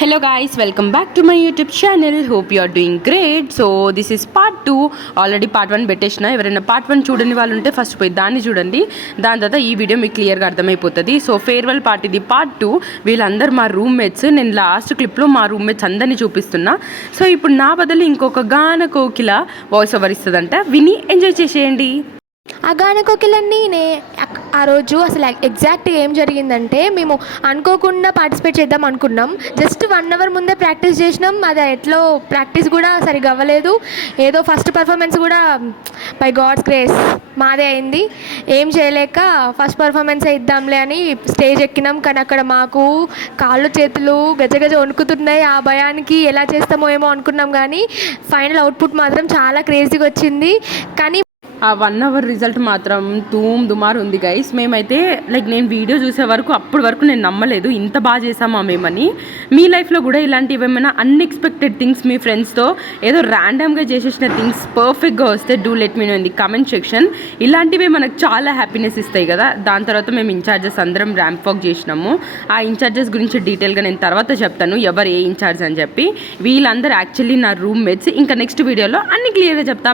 Hello guys, welcome back to my YouTube channel. Hope you are doing great. So this is part 2. Already part 1 పెట్టేసిన. ఎవరైనా part 1 చూడని వాళ్ళు ఉంటే first పోయి దాన్ని చూడండి. దాని తర్వాత ఈ వీడియో మీకు క్లియర్గా అర్థమైపోతుంది. సో ఫేర్వెల్ పార్ట్ ఇది పార్ట్ 2. వీళ్ళందరూ మా రూమ్మేట్స్. నేను లాస్ట్ క్లిప్లో మా రూమ్మేట్స్ అందరినీ చూపిస్తున్నా. సో ఇప్పుడు నా బదులు ఇంకొక గాన కోకిల వాయిస్ ఓవర్ ఇస్తుందంట. విని ఎంజాయ్ చేసేయండి. ఆ గాన కోకిలన్నీ ఆ రోజు అసలు ఎగ్జాక్ట్గా ఏం జరిగిందంటే మేము అనుకోకుండా పార్టిసిపేట్ చేద్దాం అనుకున్నాం. జస్ట్ 1 అవర్ ముందే ప్రాక్టీస్ చేసినాం. అది ఎట్లో ప్రాక్టీస్ కూడా సరిగ్గా అవ్వలేదు. ఏదో ఫస్ట్ పర్ఫార్మెన్స్ కూడా బై గాడ్స్ గ్రేస్ మాదే అయింది. ఏం చేయలేక ఫస్ట్ పర్ఫార్మెన్సే ఇద్దాంలే అని స్టేజ్ ఎక్కినాం. కానీ అక్కడ మాకు కాళ్ళు చేతులు గజగజ వణుకుతున్నాయి. ఆ భయానికి ఎలా చేస్తామో ఏమో అనుకున్నాం. కానీ ఫైనల్ అవుట్పుట్ మాత్రం చాలా క్రేజీగా వచ్చింది. కానీ ఆ 1 అవర్ రిజల్ట్ మాత్రం దుమారు ఉంది గైస్. మేమైతే నేను వీడియో చూసే వరకు అప్పటి వరకు నేను నమ్మలేదు ఇంత బాగా చేసామా మేమని. మీ లైఫ్లో కూడా ఇలాంటివి ఏమైనా అన్ఎక్స్పెక్టెడ్ థింగ్స్ మీ ఫ్రెండ్స్తో ఏదో ర్యాండమ్గా చేసేసిన థింగ్స్ పర్ఫెక్ట్గా వస్తే do let me know in the comment section. ఇలాంటివి మనకు చాలా హ్యాపీనెస్ ఇస్తాయి కదా. దాని తర్వాత మేము ఇన్ఛార్జెస్ అందరం ర్యాంప్ వాక్ చేసినాము. ఆ ఇన్ఛార్జెస్ గురించి డీటెయిల్గా నేను తర్వాత చెప్తాను ఎవరు ఏ ఇన్ఛార్జ్ అని చెప్పి. వీళ్ళందరూ యాక్చువల్లీ నా రూమ్మేట్స్. ఇంకా నెక్స్ట్ వీడియోలో అన్ని క్లియర్గా చెప్తా.